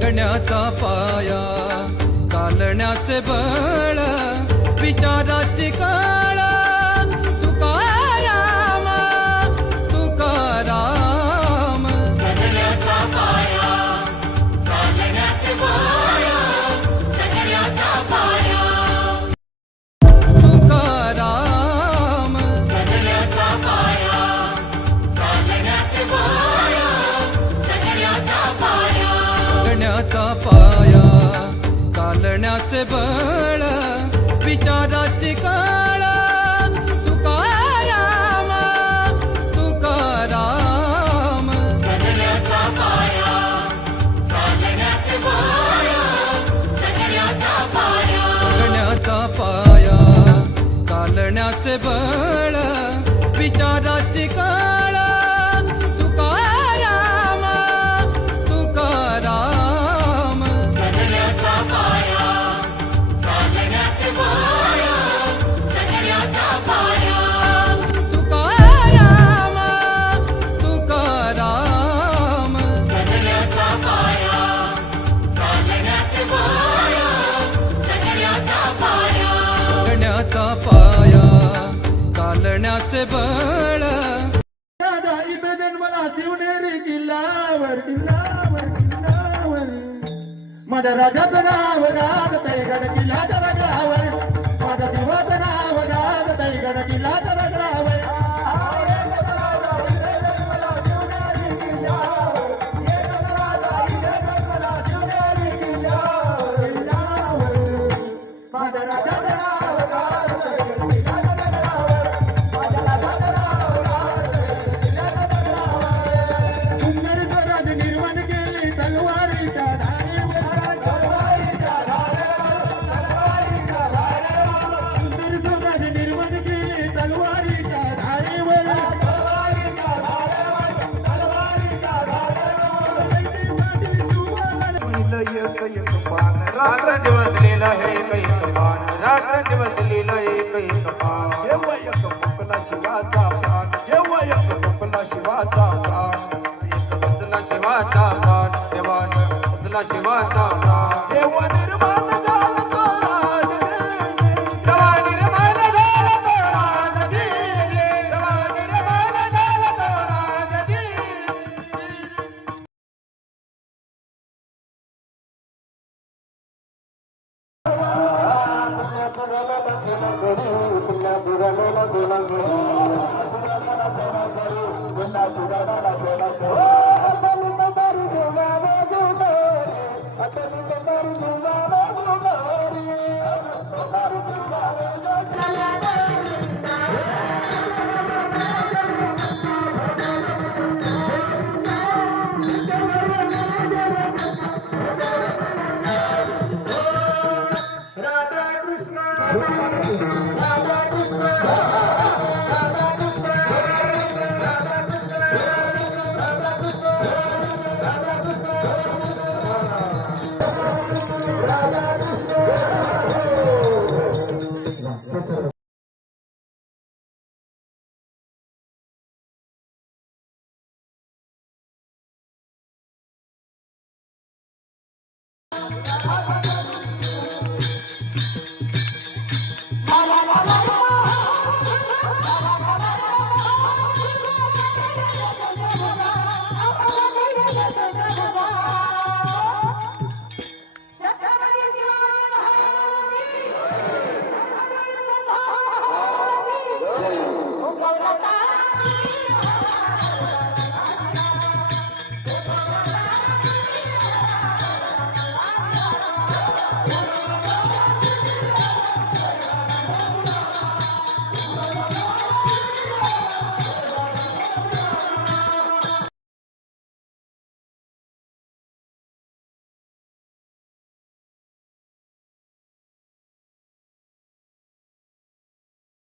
जगण्याचा पाया चालण्याचे बळ विचाराची कळ तुकाराम तुकाराम जगण्याचा पाया चालण्याचे बळ जगण्याचा पाया तुकाराम जगण्याचा पाया चालण्याचे बळ जगण्याचा पाया जगण्याचा पाया चालण्याचे बळ विचाराची कळ तुकाराम तुकाराम जगण्याचा पाया चालण्याचे बळ जगण्याचा पाया जगण्याचा पाया चालण्याचे बळ विचाराची कळ तुकाराम तुकाराम जगण्याचा पाया चालण्याचे बळ जगण्याचा पाया तुकाराम तुकाराम जगण्याचा पाया चालण्याचे बळ जगण्याचा पाया जगण्याचा पाया चालण्याचे बळ राजा इथं जन्मला शिवनेरी किल्लावर किल्लावर किल्लावर माझ्या राजाचं नाव राज तैगड किल्लाच्या रगडावर माझ्या शिवाचं नाव राज तैगड किल्लाच्या रगडावर माझ्या राजाचं नाव राज तैगड किल्लाच्या रगडावर माझ्या राजाचं नाव राज सुंदर स्वराज निर्माण केली तलवारीच्या धारेवर सुंदर स्वराज निर्माण केली तलवारीच्या धारेवर रात्र दिवस लिहिलं हे कैक पान रात्र दिवस लिहिलं हे कैक पान जेव्हा एक मुकला शिवाचा प्राण जेव्हा एक मुकला शिवाचा प्राण एक बसला शिवाचा प्राण देवान बसला शिवाचा प्राण देवा निर्माण झाला तो राज देवा निर्माण झाला तो राज देवा निर्माण झाला तो राज